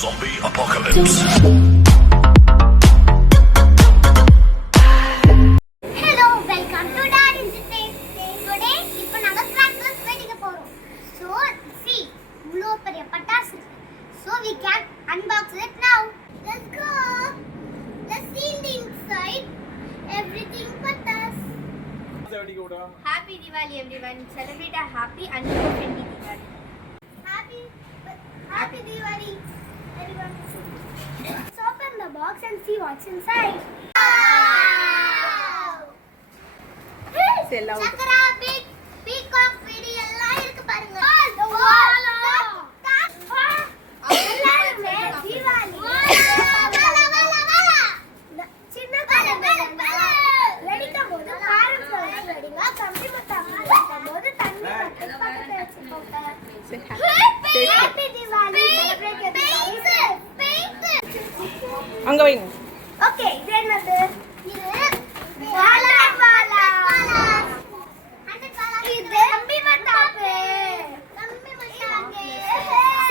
Zombie apocalypse. Hello, welcome to Daddy's Space. Today, இப்போ நாங்க crackers வெடிக்க போறோம். So, see, இவ்ளோ பெரிய பட்டாசு இருக்கு. So we can unbox it now. Let's go. Let's see the inside. Everything patas. Happy Diwali everyone. Celebrate a happy and friendly Diwali. Happy Diwali, everyone. Let's open the box and see what's inside. Wow! Chakra, big peacock வெடி எல்லாம் இருக்கு பாருங்க. எல்லாருமே தீபாவளி சின்ன வெடிக்கும் போது பாரம் வெடிங்க, கம்பி மத்தாப்பு வெடிக்கும் போது தண்ணி பக்கத்துல வச்சுக்கோங்க. Happy Diwali, celebrate your Diwali. அங்க வைங்க. Okay, இது என்னது? இது வாலா வாலா. இது கம்பி மத்தாப்பு.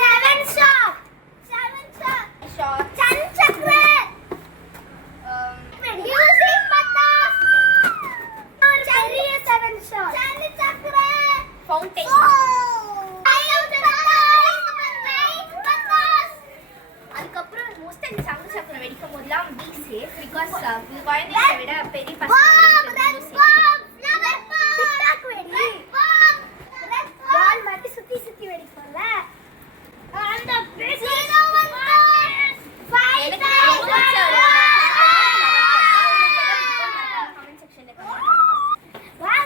Seven shot. Chan chakra. Music patas. और பெரிய seven shot. Chan chakra. Fountain. அதுக்கப்புறம் மோஸ்ட் இந்த சங்கு சக்கரம் வெடிக்கும் போதெல்லாம் பி சேஃப் பிகாஸ் குழந்தைகளை விட பெரிய பசங்க சுத்தி சுத்தி வெடிப்போம்ல அந்த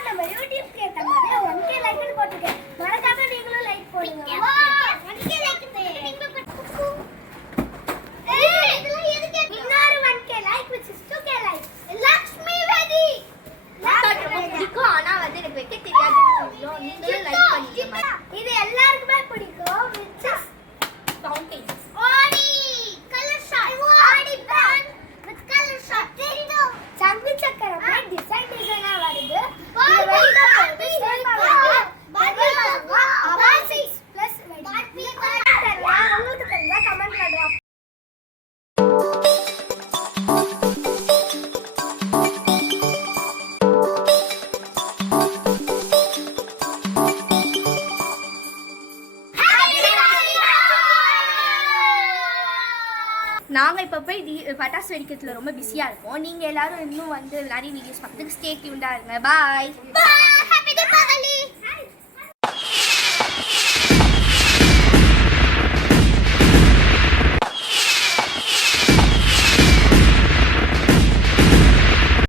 நம்ம யூடியூப்க்கு ஏத்த மாதிரி 1K லைக் போட்டுருக்கேன். மறக்காம நீங்களும் லைக் போடுங்க. 1K லைக் இன்னொரு 1K like which is 2K like. Lakshmi வெடி பிடிக்கும் ஆனா வந்து எனக்கு வைக்க தெரியாது. நீங்களும் லைக் பண்ணுங்க. இது எல்லாருக்குமே பிடிக்கும் which is ஃபவுண்டைன். ஓடி கலர் ஷாட். ஓடி பேன் with color shot. சங்கு சக்கரமே டிசைனா வருது. இது வெடிக்கும் போது சேஃபா வருது. அவாசிஸ் பிளஸ் வெடி. உங்களுக்கு தெரிஞ்சா கமெண்ட்ல drop. நாங்கள் இப்போ போய் பட்டாசு வெடிக்கிறதுல ரொம்ப பிஸியாக இருக்கோம். நீங்கள் எல்லாரும் இன்னும் வந்து நிறைய வீடியோஸ் பார்க்கறதுக்கு ஸ்டே டியூன்டாக இருங்க. பாய்.